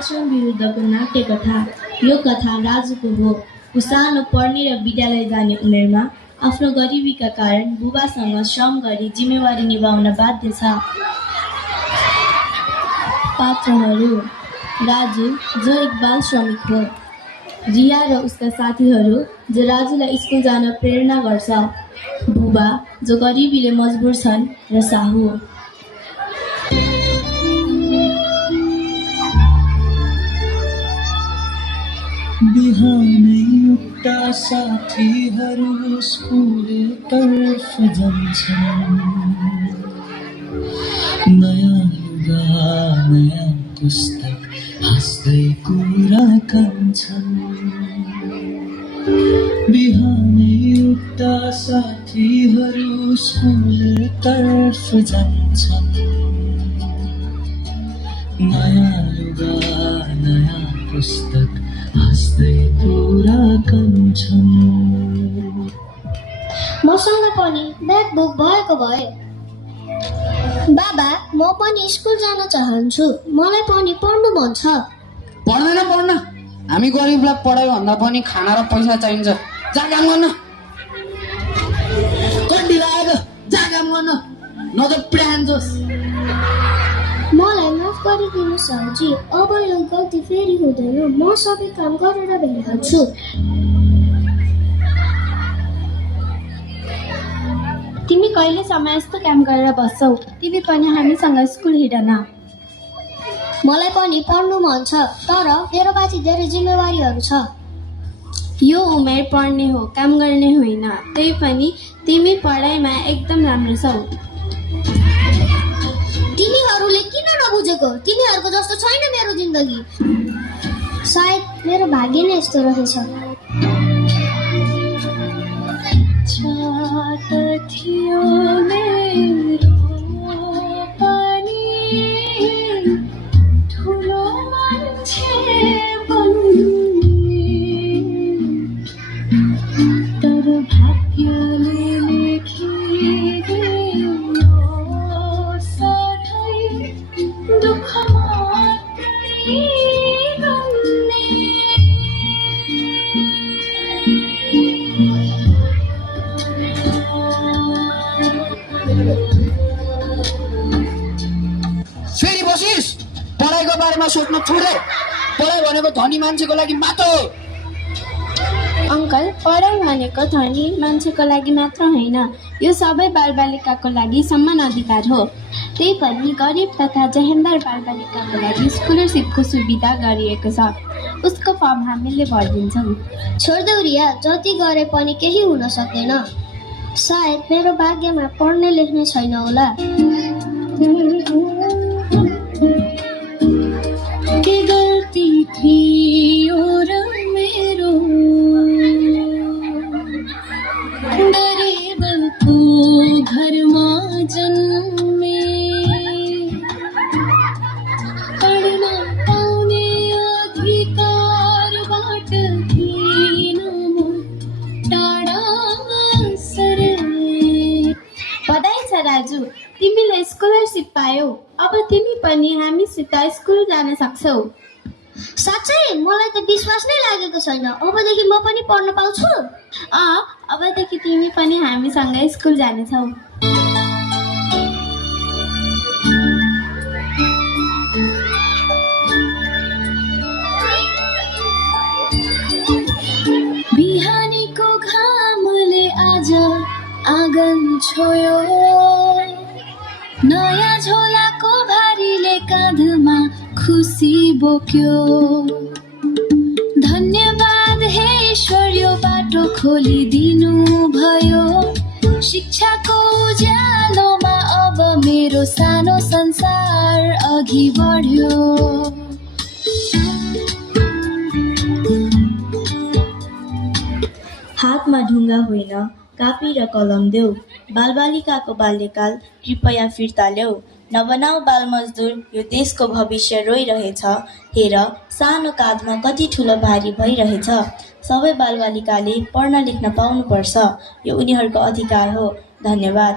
आश्रम विरुद्धको नाट्य कथा। यो कथा राजुको हो। ऊ सानो पढ्ने र विद्यालय जाने उमेरमा आफ्नो गरिबीका कारण बुबासँग श्रम गरी जिम्मेवारी निभाउन बाध्य छ। पात्रहरू: राजु जो एक बाल श्रमिक हो, रिया र उसका साथीहरू जो राजुलाई स्कुल जान प्रेरणा गर्छ, बुबा जो गरिबीले मजबुर छन् र साहु। बिहानै उठ्दा साथीहरू स्कुलतर्फ जान्छन्। नयाँ लुगा नयाँ पुस्तक हाँस्दै कुरा कान्छन्। बिहानै उठ्दा साथीहरू स्कुलतर्फ जान्छन्। नयाँ लुगा नयाँ पुस्तक हाँस्दै कुरा कान्छन्। मसँग पनि ब्याग बुक भएको भए। बाबा म पनि स्कुल जान चाहन्छु, मलाई पनि पढ्नु मन छ। पढ्न हामी गरिबलाई पढाइ भन्दा पनि खाना र पैसा चाहिन्छ। जा काम गर्न। कति लाग्यो जा काम गर्न, न त प्रान्जोस्। मलाई माफ गरिदिनु साउजी, अब यो गल्ती फेरि हुँदैन। म सबै काम गरेर भइहाल्छु। तिमी कहिलेसम्म यस्तो काम गरेर बस्छौ? तिमी पनि हामीसँग स्कुल हिँड न। मलाई पनि पढ्नु मन छ, तर मेरो माथि धेरै जिम्मेवारीहरू छ। यो उमेर पढ्ने हो, काम गर्ने होइन। त्यही पनि तिमी पढाइमा एकदम राम्रो छौ। तिमीहरूले किन नबुझेको? तिमीहरूको जस्तो छैन मेरो जिन्दगी। सायद मेरो भाग्य नै यस्तो रहेछ। थियो मेरो पनि ठुलो मान्छे बन्ने, तर भाग्यले लेखिदियो सधैँ दुःख मात्रै गर्ने। फेरि बसिस। पढाइको बारेमा सोच्नु छोडे। पढाइ भनेको धनी मान्छेको लागि मात्र हो। अङ्कल, पढाइ भनेको धनी मान्छेको लागि मात्र होइन, यो सबै बालबालिकाको लागि समान अधिकार हो। त्यही पनि गरिब तथा जहेन्दार बालबालिकाको लागि स्कलरसिपको सुविधा गरिएको छ। उसको फर्म हामीले भरिदिन्छौँ। छोड्देऊ रिया, जति गरे पनि केही हुन सक्दैन। सायद मेरो भाग्यमा पढ्ने लेख्ने छैन होला। के गल्ती थियो र मेरो, गरिबको घरमा जन्मे, पढ्न पाउने अधिकारबाट किन म टाढामा सरे। बधाई छ राजु, तिमीले स्कलरसिप पायौ। अब तिमी पनि हामीसित स्कुल जान सक्छौ। साँच्चै मलाई त विश्वास नै लागेको छैन। अबदेखि म पनि पढ्न पाउँछु? अबदेखि तिमी पनि हामीसँग स्कुल जानेछौ। बिहानीको घामले आज आँगन छोयो, नयाँ झोलाको भारीले काँधमा खुसी बोक्यो। धन्यवाद हे ईश्वर, यो बाटो खोलिदिनु भयो। शिक्षाको उज्यालोमा अब मेरो सानो संसार अघि बढ्यो। हातमा ढुङ्गा होइन, कापी र कलम देऊ। बालबालिकाको बाल्यकाल कृपया फिर्ता ल्याऊ। नबनाऊ बाल मजदुर, यो देशको भविष्य रोइरहेछ। हेर सानो काँधमा कति ठुलो भारी भइरहेछ। सबै बालबालिकाले पढ्न लेख्न पाउनुपर्छ। यो उनीहरूको अधिकार हो। धन्यवाद।